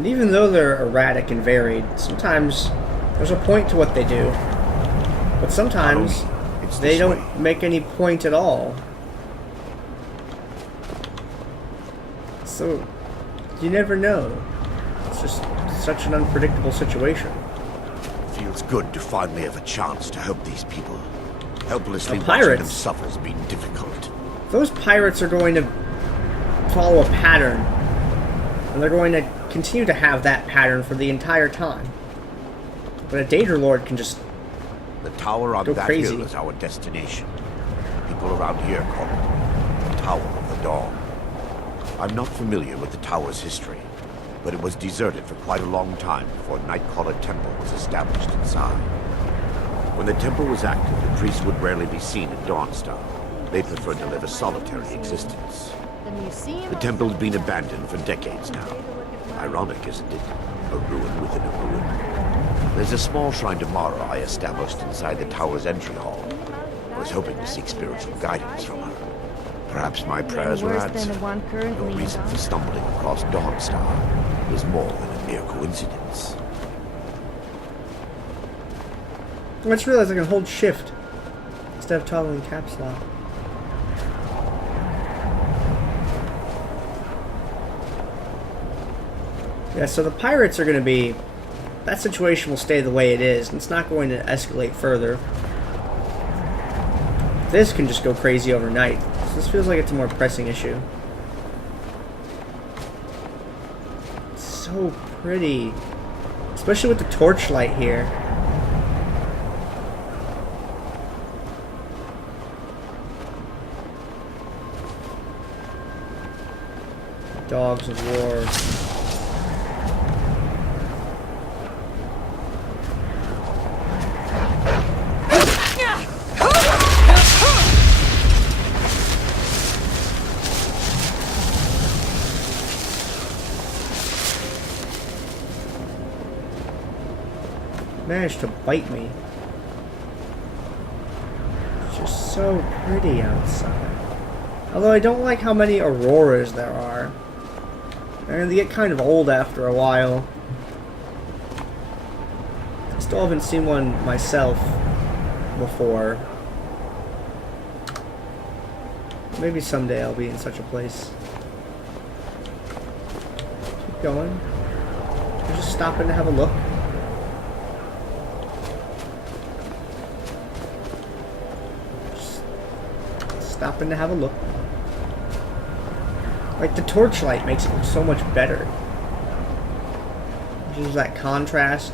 And even though they're erratic and varied, sometimes there's a point to what they do. But sometimes they don't make any point at all. So, you never know. It's just such an unpredictable situation. Feels good to finally have a chance to help these people. Helplessly The watching them pirates. suffer has been difficult. Those pirates are going to follow a pattern. And they're going to continue to have that pattern for the entire time. But a Daedra Lord can just The tower on go that crazy. hill is our destination. People around here call it the Tower of the Dawn. I'm not familiar with the tower's history, but it was deserted for quite a long time before Nightcaller Temple was established inside. When the temple was active, the priests would rarely be seen in Dawnstar. They preferred to live a solitary existence. The temple has been abandoned for decades now. Ironic, isn't it? A ruin within a ruin. There's a small shrine to Mara I established inside the tower's entry hall. I was hoping to seek spiritual guidance from her. Perhaps my prayers were answered. No reason for stumbling across Dawnstar is more than a mere coincidence. I just realized I can hold shift instead of toggling caps lock. Yeah, so the pirates are going to be... That situation will stay the way it is, and it's not going to escalate further. This can just go crazy overnight. So this feels like it's a more pressing issue. It's so pretty. Especially with the torchlight here. Dogs of War. Managed to bite me. It's just so pretty outside. Although I don't like how many auroras there are. And they get kind of old after a while. I still haven't seen one myself before. Maybe someday I'll be in such a place. Keep going. We're just stopping to have a look. Stopping to have a look. Like, the torchlight makes it look so much better. Just that contrast.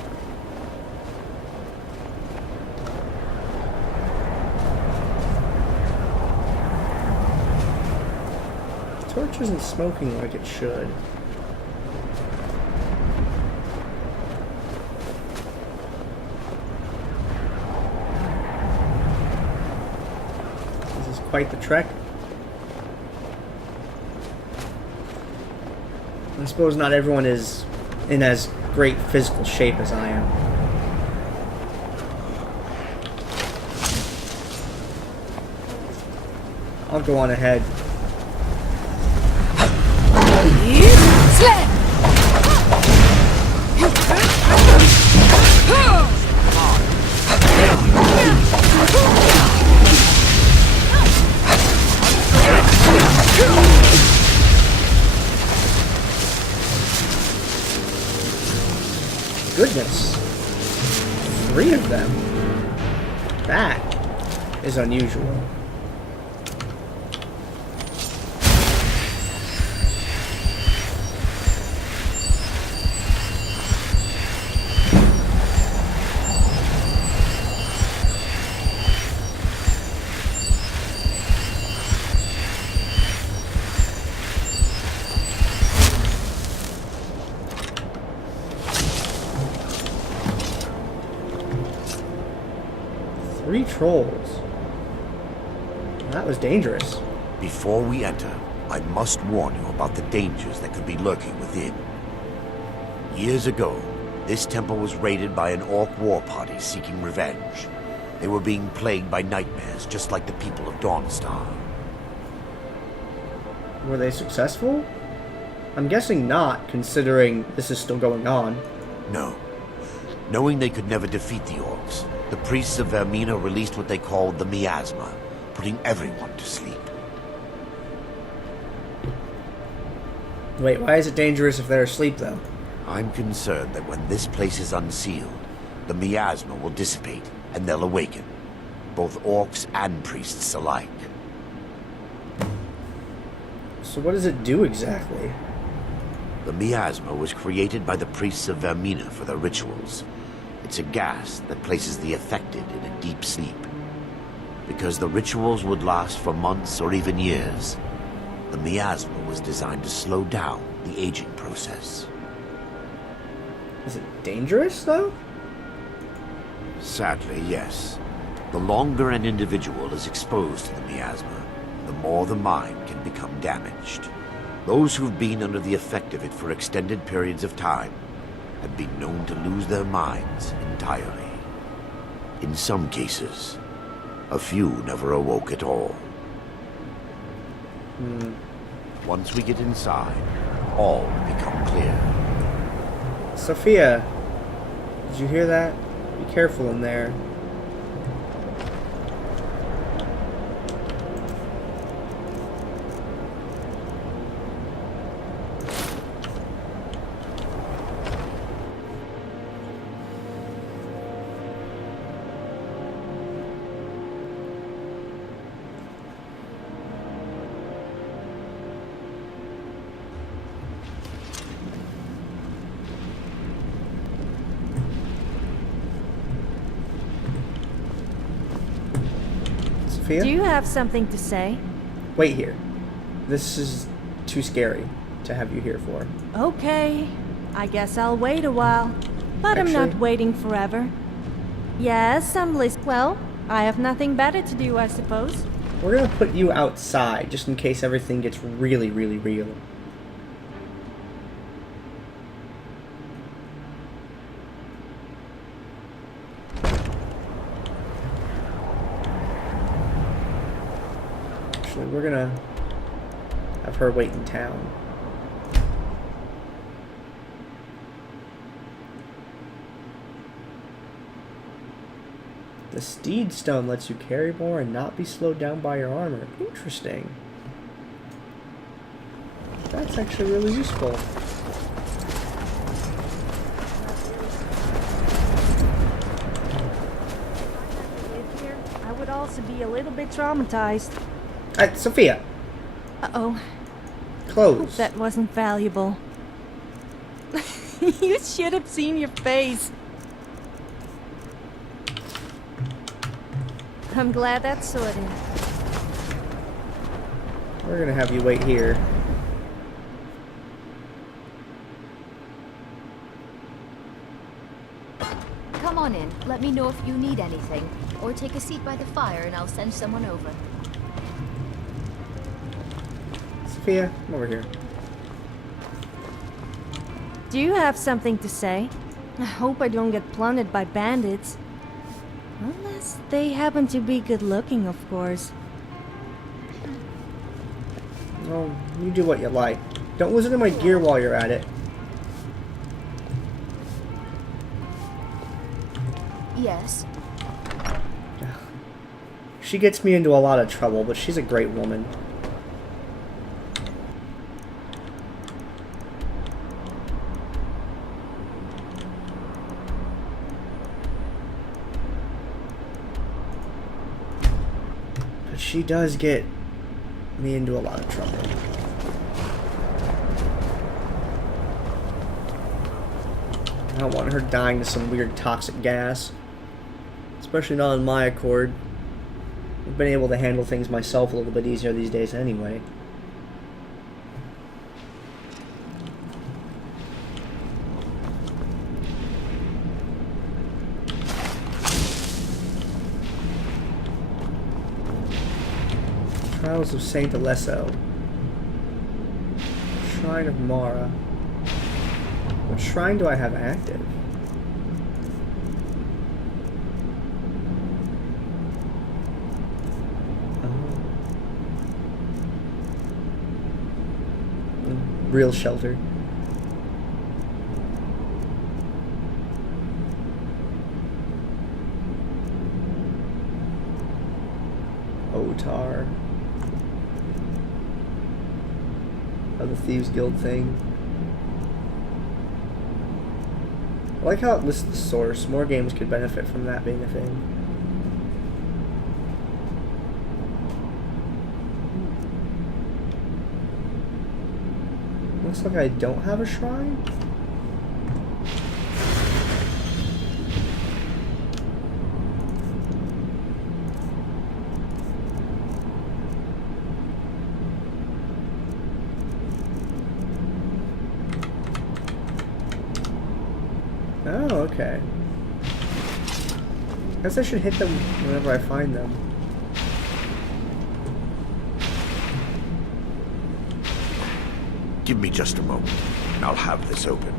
The torch isn't smoking like it should. Quite the trek. I suppose not everyone is in as great physical shape as I am. I'll go on ahead. Goodness. 3 of them. That is unusual. Trolls. That was dangerous. Before we enter, I must warn you about the dangers that could be lurking within. Years ago, this temple was raided by an orc war party seeking revenge. They were being plagued by nightmares, just like the people of Dawnstar. Were they successful? I'm guessing not, considering this is still going on. No. Knowing they could never defeat the orcs, the priests of Vermina released what they called the miasma, putting everyone to sleep. Wait, why is it dangerous if they're asleep, though? I'm concerned that when this place is unsealed, the miasma will dissipate and they'll awaken. Both orcs and priests alike. So what does it do exactly? The miasma was created by the priests of Vermina for their rituals. It's a gas that places the affected in a deep sleep. Because the rituals would last for months or even years, the miasma was designed to slow down the aging process. Is it dangerous, though? Sadly, yes. The longer an individual is exposed to the miasma, the more the mind can become damaged. Those who've been under the effect of it for extended periods of time have been known to lose their minds entirely. In some cases, a few never awoke at all. Once we get inside, all will become clear. Sophia, did you hear that? Be careful in there. Sophia? Do you have something to say? Wait here. This is too scary to have you here for. Okay, I guess I'll wait a while. But I'm Actually- not waiting forever. Yes, I'm listening. Well, I have nothing better to do, I suppose. We're gonna put you outside just in case everything gets really, really real. Actually, we're gonna have her wait in town. The Steed Stone lets you carry more and not be slowed down by your armor. Interesting. That's actually really useful. I would also be a little bit traumatized. Sophia, Uh-oh, close. that wasn't valuable. You should have seen your face. I'm glad that's sorted. We're gonna have you wait here. Come on in. Let me know if you need anything. Or take a seat by the fire and I'll send someone over. Sophia, come over here. Do you have something to say? I hope I don't get plundered by bandits. Unless they happen to be good looking, of course. Well, you do what you like. Don't listen to my gear while you're at it. Yes. She gets me into a lot of trouble, but she's a great woman. But she does get me into a lot of trouble. I don't want her dying to some weird toxic gas. Especially not on my accord. I've been able to handle things myself a little bit easier these days anyway. Trials of Saint Alesso. Shrine of Mara. What shrine do I have active? real shelter. Otar. Oh, the Thieves Guild thing. I like how it lists the source. More games could benefit from that being a thing. Looks like I don't have a shrine. Oh, okay. Guess I should hit them whenever I find them. Give me just a moment, and I'll have this open.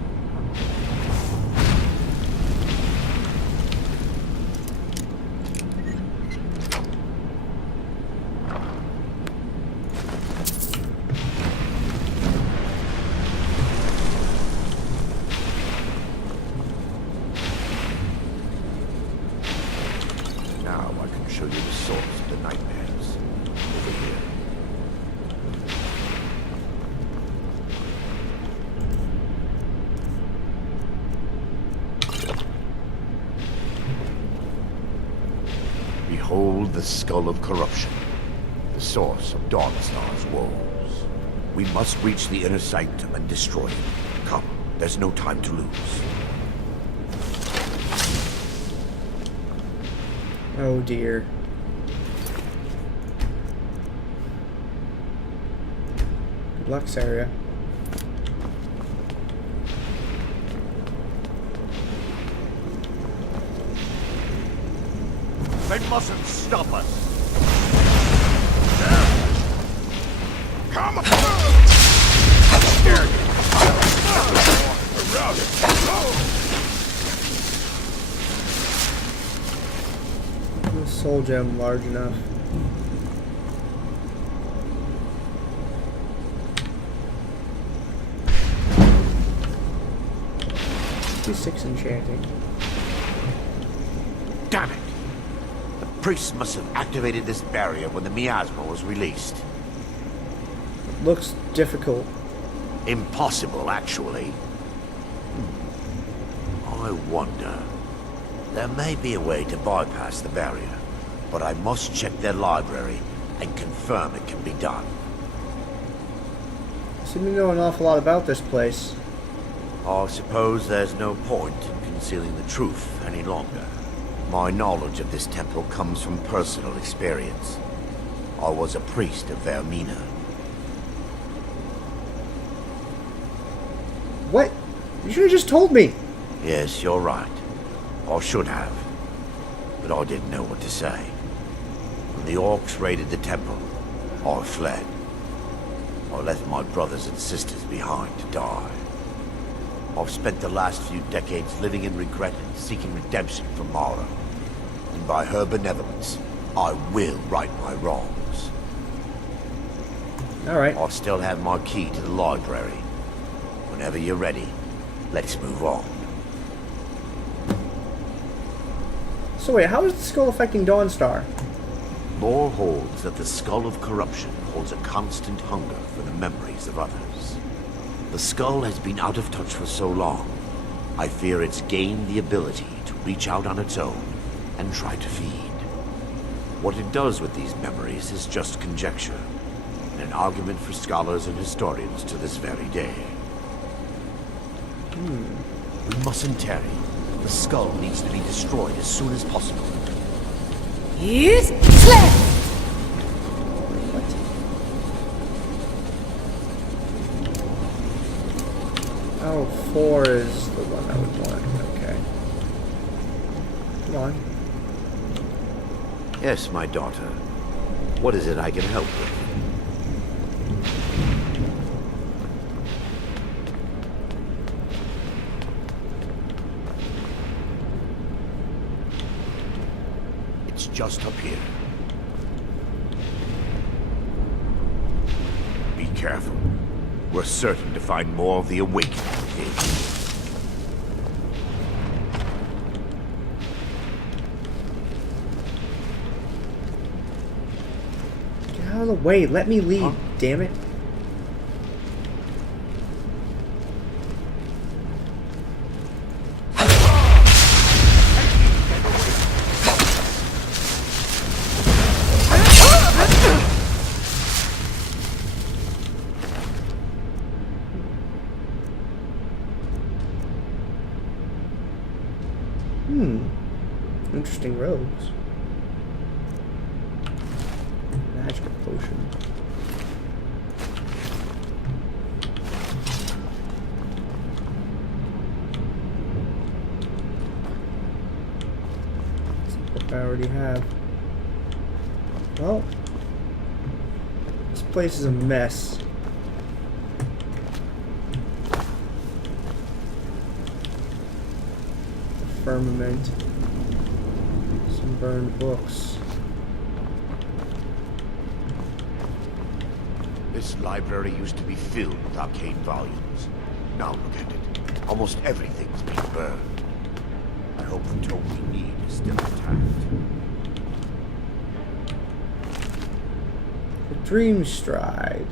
Now I can show you the source of the nightmares. Over here. Behold the skull of corruption, the source of Dawnstar's woes. We must reach the inner sanctum and destroy it. Come, there's no time to lose. Oh dear. Good luck, Saria. They mustn't stop us. Come on! Dare you! Around it! Soul gem large enough. Six enchanting. Damn it! The priest must have activated this barrier when the miasma was released. Looks difficult. Impossible, actually. I wonder. There may be a way to bypass the barrier, but I must check their library and confirm it can be done. Seem to know an awful lot about this place. I suppose there's no point in concealing the truth any longer. My knowledge of this temple comes from personal experience. I was a priest of Vermina. What? You should have just told me. Yes, you're right. I should have. But I didn't know what to say. When the orcs raided the temple, I fled. I left my brothers and sisters behind to die. I've spent the last few decades living in regret and seeking redemption from Mara. And by her benevolence, I will right my wrongs. Alright. I still have my key to the library. Whenever you're ready, let's move on. So wait, how is the skull affecting Dawnstar? Lore holds that the skull of corruption holds a constant hunger for the memories of others. The skull has been out of touch for so long, I fear it's gained the ability to reach out on its own and try to feed. What it does with these memories is just conjecture, and an argument for scholars and historians to this very day. We mustn't tarry. The skull needs to be destroyed as soon as possible. Use slap! Oh, 4 is the one I would want. Okay. Come on. Yes, my daughter. What is it I can help with? It's just up here. Be careful. we're certain to find more of the awakening here. Get out of the way. Let me lead, damn it. Interesting robes. Magical potion. What I already have. Well, this place is a mess. Firmament. Some burned books. This library used to be filled with arcane volumes. Now look at it. Almost everything's been burned. I hope the tome we need is still intact. The Dream Stride.